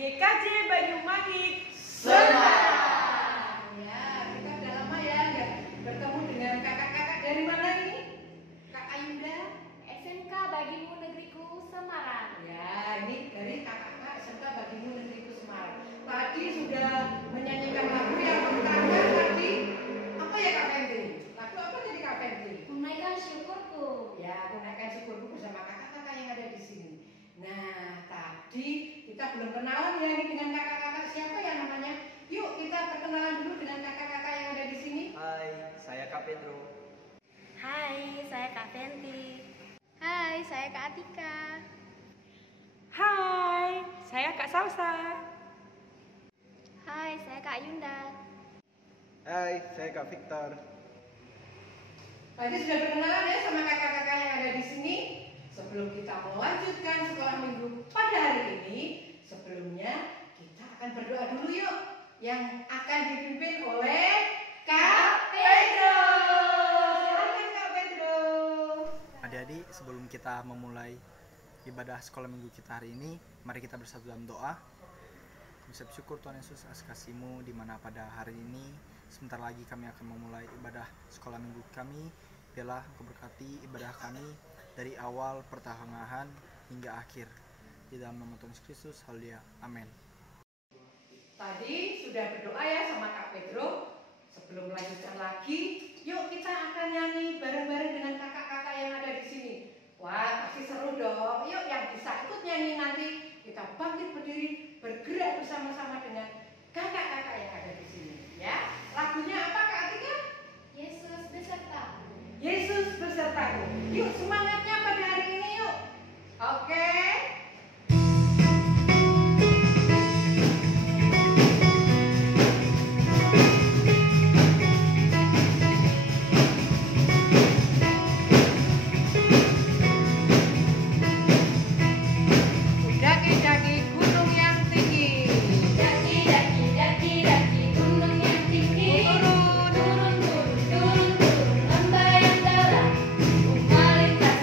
GKJ Banyumanik Semarang. Ya, kita udah lama ya nggak bertemu dengan kakak-kakak dari mana ini? Kak Ayunda, SMK Bagimu Negeriku Semarang. ya ini dari kakak-kakak SMK Bagimu Negeriku Semarang. Tadi sudah menyanyikan lagu yang pertama tadi. Apa ya Kak Fenty? Lagu apa tadi Kak Fenty? Menaikkan syukurku. Ya, gunakan syukurku bersama kakak-kakak yang ada di sini. Nah, tadi kita belum kenalan ya ini dengan kakak-kakak siapa ya namanya? Yuk kita perkenalan dulu dengan kakak-kakak yang ada di sini. Hai, saya Kak Pedro. Hai, saya Kak Fenty. Hai, saya Kak Atika. Hai, saya Kak Salsa. Hai, saya Kak Yunda. Hai, saya Kak Victor. Tadi sudah berkenalan ya sama kakak-kakak yang ada di sini. Sebelum kita melanjutkan sekolah minggu pada hari ini, sebelumnya kita akan berdoa dulu yuk, yang akan dipimpin oleh Kak Pedro. Silakan Kak Pedro. Adik-adik, sebelum kita memulai ibadah sekolah minggu kita hari ini, mari kita bersatu dalam doa. Mengucap syukur Tuhan Yesus atas kasih-Mu di mana pada hari ini sebentar lagi kami akan memulai ibadah sekolah minggu kami. Biarlah Engkau berkati ibadah kami dari awal pertengahan hingga akhir. Di dalam nama Tuhan Yesus Kristus, haleluya. Amin. Tadi sudah berdoa ya sama Kak Pedro. Sebelum melanjutkan lagi, yuk kita akan nyanyi bareng-bareng dengan kakak-kakak yang ada di sini. Wah, pasti seru dong. Yuk yang bisa ikut nyanyi nanti kita bangkit berdiri, bergerak bersama-sama dengan kakak-kakak yang ada di sini. Ya, lagunya apa Kak Atika? Yesus beserta. Yesus besertaku. Yuk semangatnya pada hari ini yuk. Oke. Daki-daki gunung yang tinggi. Daki, daki, daki, daki, gunung yang tinggi. Turun. Turun, turun, turun, turun, lembah yang dalam. Ku melintasi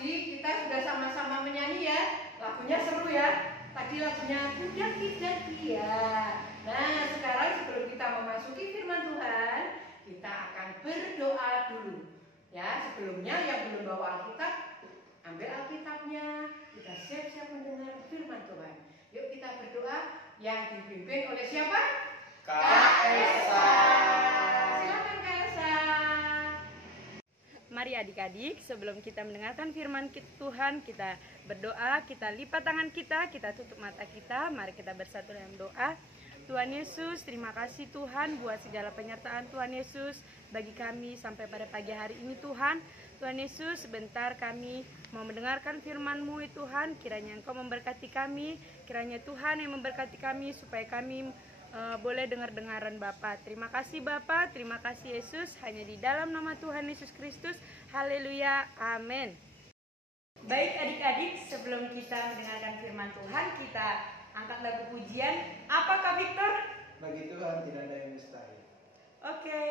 Tadi kita sudah sama-sama menyanyi ya. Lagunya seru ya. Tadi lagunya Daki-daki ya. Nah, sekarang sebelum kita memasuki firman Tuhan, kita akan berdoa dulu. Ya, sebelumnya yang belum bawa Alkitab, ambil Alkitabnya. Kita siap-siap mendengar firman Tuhan. Yuk kita berdoa yang dipimpin oleh siapa? Kak Elsa. Silakan Kak Elsa. Mari adik-adik, sebelum kita mendengarkan firman Tuhan, kita berdoa, kita lipat tangan kita tutup mata kita, mari kita bersatu dalam doa. Tuhan Yesus, terima kasih Tuhan buat segala penyertaan Tuhan Yesus bagi kami sampai pada pagi hari ini Tuhan. Tuhan Yesus, sebentar kami mau mendengarkan firman-Mu ya Tuhan, kiranya Engkau memberkati kami, kiranya Tuhan yang memberkati kami supaya kami boleh dengar-dengaran Bapa. Terima kasih Bapa, terima kasih Yesus, hanya di dalam nama Tuhan Yesus Kristus. Haleluya, amin. Baik adik-adik, sebelum kita mendengarkan firman Tuhan, kita angkat lagu pujian. Apa Kak Victor? Bagi Tuhan tidak ada yang mustahil. Oke.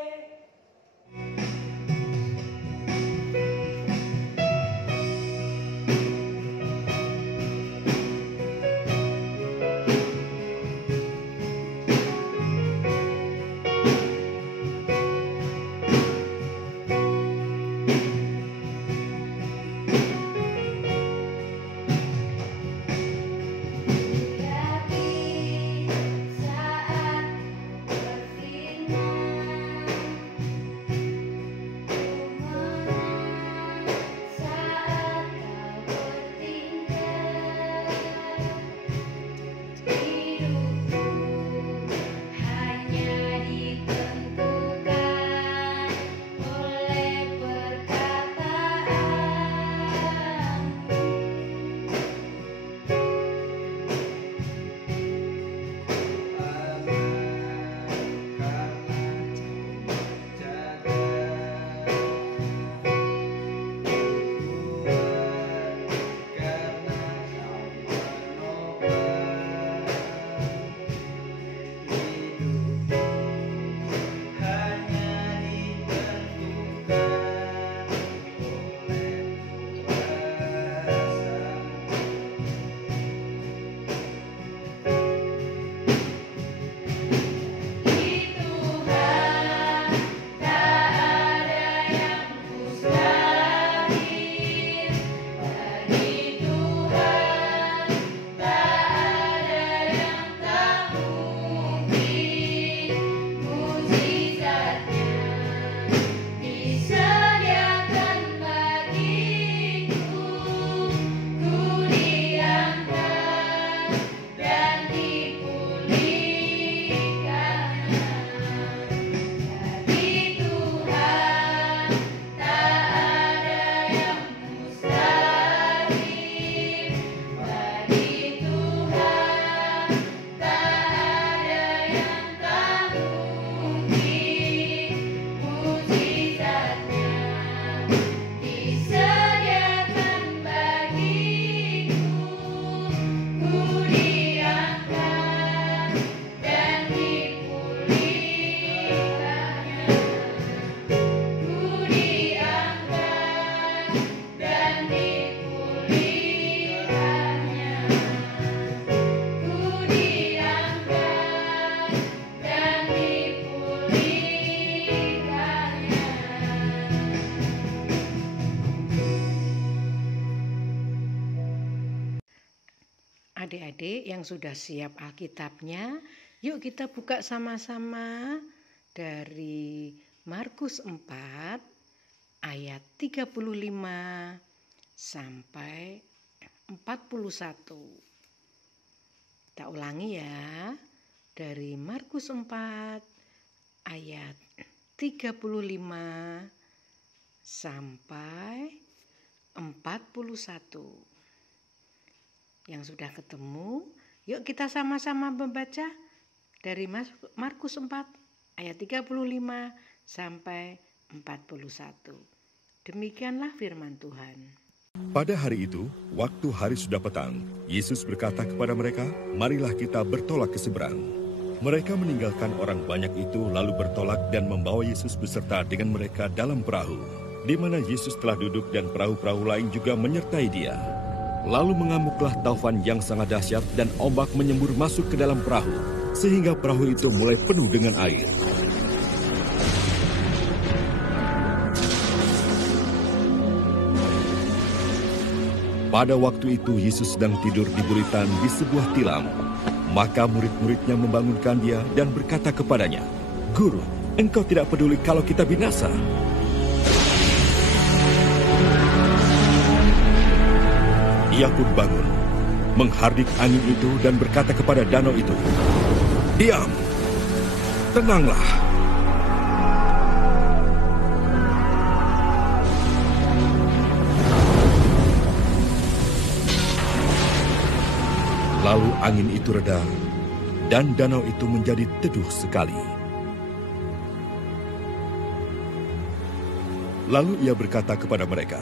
Adik-adik yang sudah siap Alkitabnya, yuk kita buka sama-sama dari Markus 4 ayat 35 sampai 41. Kita ulangi ya, dari Markus 4 ayat 35 sampai 41. Yang sudah ketemu, yuk kita sama-sama membaca dari Markus 4 ayat 35 sampai 41. Demikianlah firman Tuhan. Pada hari itu, waktu hari sudah petang, Yesus berkata kepada mereka, "Marilah kita bertolak ke seberang." Mereka meninggalkan orang banyak itu lalu bertolak dan membawa Yesus beserta dengan mereka dalam perahu. di mana Yesus telah duduk dan perahu-perahu lain juga menyertai dia. Lalu mengamuklah taufan yang sangat dahsyat dan ombak menyembur masuk ke dalam perahu, sehingga perahu itu mulai penuh dengan air. Pada waktu itu Yesus sedang tidur di buritan di sebuah tilam. Maka murid-muridnya membangunkan dia dan berkata kepadanya, "Guru, engkau tidak peduli kalau kita binasa?" Ia pun bangun, menghardik angin itu dan berkata kepada danau itu, "Diam, tenanglah." Lalu angin itu reda, dan danau itu menjadi teduh sekali. Lalu ia berkata kepada mereka,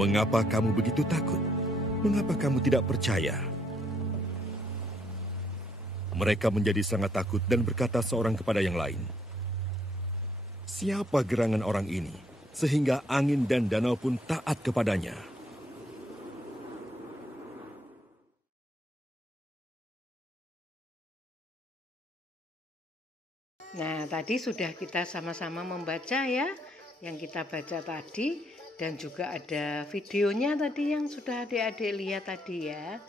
"Mengapa kamu begitu takut? Mengapa kamu tidak percaya?" Mereka menjadi sangat takut dan berkata seorang kepada yang lain, "Siapa gerangan orang ini, sehingga angin dan danau pun taat kepadanya?" Nah, tadi sudah kita sama-sama membaca ya, yang kita baca tadi, dan juga ada videonya tadi yang sudah adik-adik lihat tadi ya.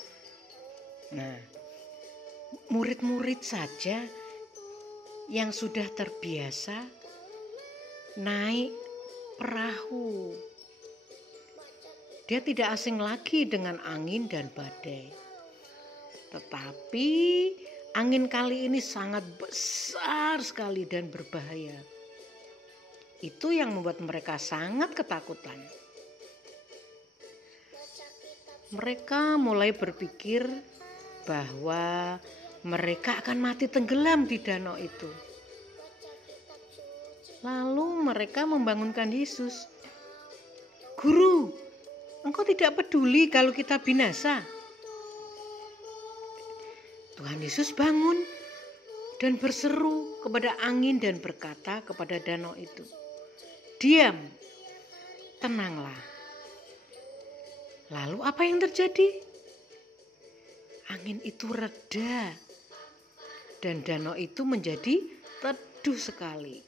Nah, murid-murid saja yang sudah terbiasa naik perahu. Dia tidak asing lagi dengan angin dan badai. Tetapi angin kali ini sangat besar sekali dan berbahaya. Itu yang membuat mereka sangat ketakutan. Mereka mulai berpikir bahwa mereka akan mati tenggelam di danau itu. Lalu mereka membangunkan Yesus. "Guru, engkau tidak peduli kalau kita binasa?" Tuhan Yesus bangun dan berseru kepada angin dan berkata kepada danau itu, "Diam, tenanglah." Lalu apa yang terjadi? Angin itu reda dan danau itu menjadi teduh sekali.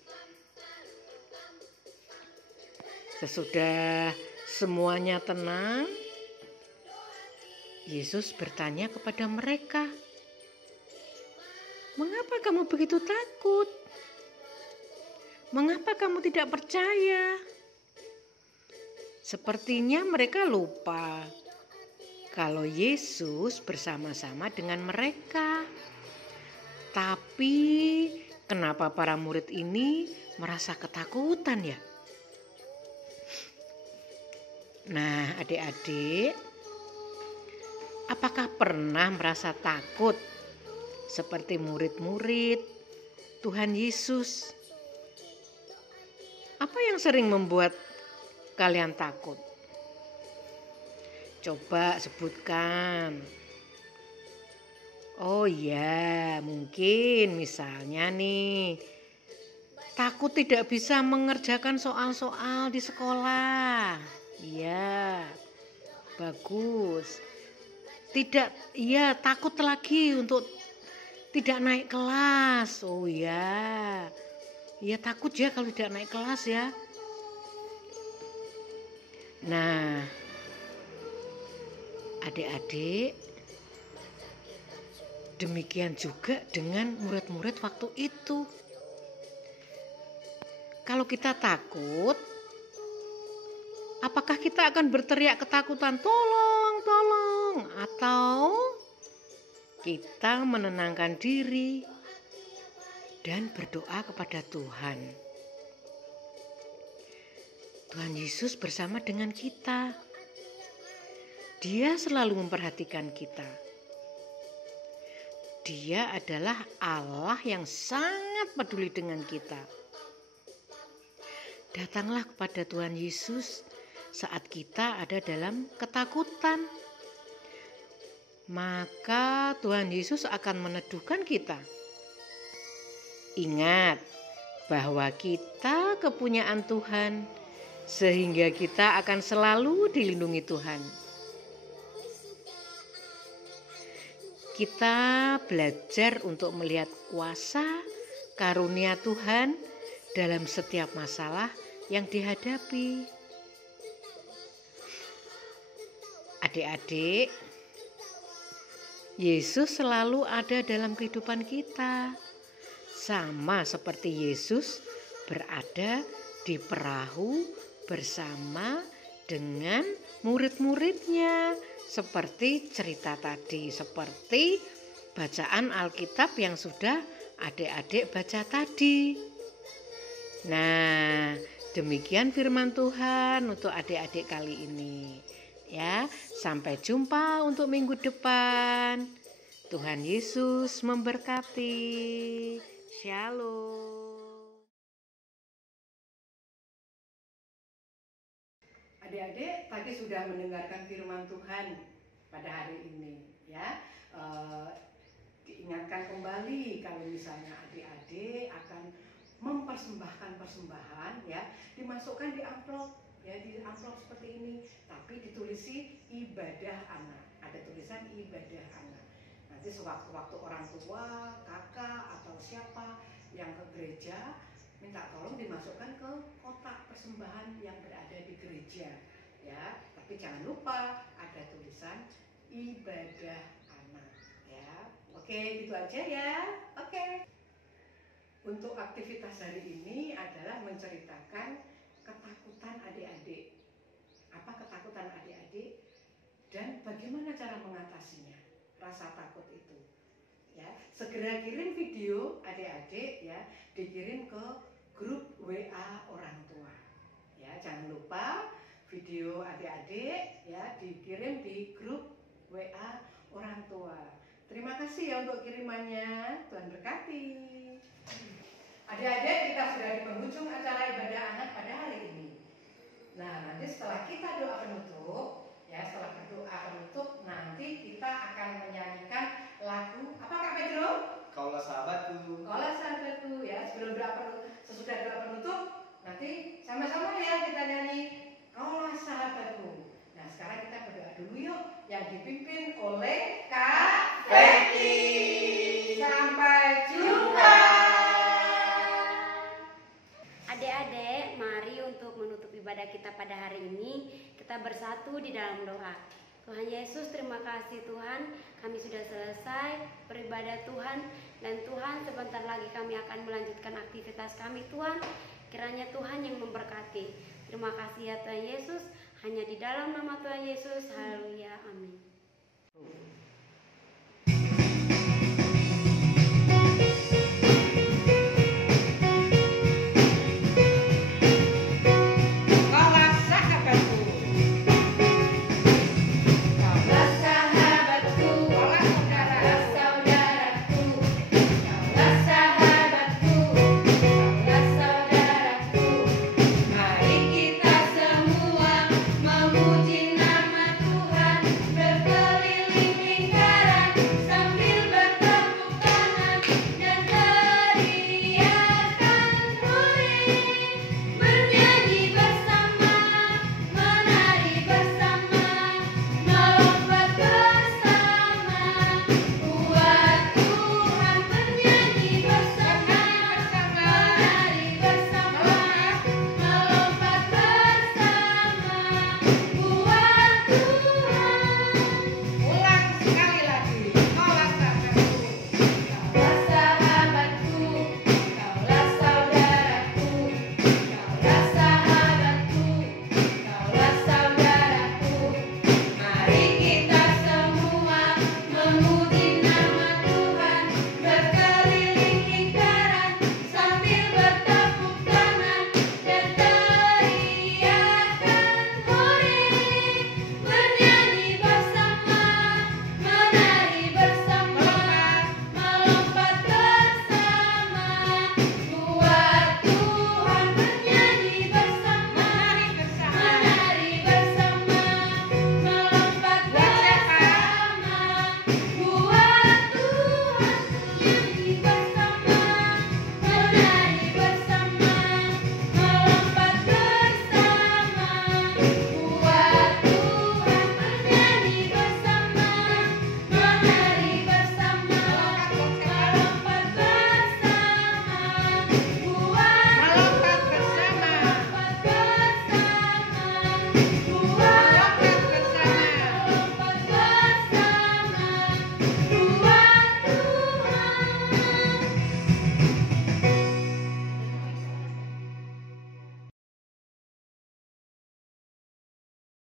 Sesudah semuanya tenang, Yesus bertanya kepada mereka, "Mengapa kamu begitu takut? Mengapa kamu tidak percaya?" Sepertinya mereka lupa kalau Yesus bersama-sama dengan mereka. Tapi kenapa para murid ini merasa ketakutan ya? Nah, adik-adik, apakah pernah merasa takut seperti murid-murid Tuhan Yesus? Apa yang sering membuat kalian takut? Coba sebutkan. Oh ya, mungkin misalnya nih, takut tidak bisa mengerjakan soal-soal di sekolah. Iya, bagus. Takut lagi untuk tidak naik kelas. Oh ya, takut ya kalau tidak naik kelas ya. Nah, adik-adik, demikian juga dengan murid-murid waktu itu. Kalau kita takut, apakah kita akan berteriak ketakutan, "Tolong, tolong," atau kita menenangkan diri dan berdoa kepada Tuhan? Tuhan Yesus bersama dengan kita. Dia selalu memperhatikan kita. Dia adalah Allah yang sangat peduli dengan kita. Datanglah kepada Tuhan Yesus saat kita ada dalam ketakutan. Maka Tuhan Yesus akan meneduhkan kita. Ingat bahwa kita kepunyaan Tuhan sehingga kita akan selalu dilindungi Tuhan. Kita belajar untuk melihat kuasa karunia Tuhan dalam setiap masalah yang dihadapi. Adik-adik, Yesus selalu ada dalam kehidupan kita. Sama seperti Yesus berada di perahu bersama dengan murid-muridnya. Seperti cerita tadi, seperti bacaan Alkitab yang sudah adik-adik baca tadi. Nah, demikian firman Tuhan untuk adik-adik kali ini. Ya, sampai jumpa untuk minggu depan. Tuhan Yesus memberkati. Shalom. Adik-adik tadi sudah mendengarkan firman Tuhan pada hari ini, ya. Diingatkan kembali kalau misalnya adik-adik akan mempersembahkan persembahan, ya, dimasukkan di amplop, ya, di amplop seperti ini, tapi ditulisi ibadah anak. Ada tulisan ibadah anak. Nanti sewaktu-waktu orang tua, kakak atau siapa yang ke gereja, minta tolong dimasukkan ke kotak persembahan yang berada di gereja, ya. Tapi jangan lupa ada tulisan ibadah anak, ya. Oke, gitu aja ya. Oke. Untuk aktivitas hari ini adalah menceritakan ketakutan adik-adik. Apa ketakutan adik-adik dan bagaimana cara mengatasinya? Rasa takut itu. Ya, segera kirim video adik-adik, ya, dikirim ke grup WA orang tua. Ya, jangan lupa video adik-adik, ya, dikirim di grup WA orang tua. Terima kasih ya untuk kirimannya. Tuhan berkati. Adik-adik, kita sudah di penghujung acara ibadah anak pada hari ini. Nah, nanti setelah kita doa penutup, ya, setelah berdoa penutup, nanti kita akan menyanyikan lagu apa, Kak Pedro? Kaulah sahabatku. Kaulah sahabatku, ya. Sesudah doa penutup, nanti sama-sama ya kita nyanyi Kaulah sahabatku. Nah, sekarang kita berdoa dulu yuk, yang dipimpin oleh Kak Betty. Sampai jumpa. Adik-adik, mari untuk menutup ibadah kita pada hari ini, kita bersatu di dalam doa. Tuhan Yesus, terima kasih Tuhan, kami sudah selesai beribadah Tuhan, dan Tuhan sebentar lagi kami akan melanjutkan aktivitas kami Tuhan. Kiranya Tuhan yang memberkati. Terima kasih ya Tuhan Yesus, hanya di dalam nama Tuhan Yesus, haleluya, amin.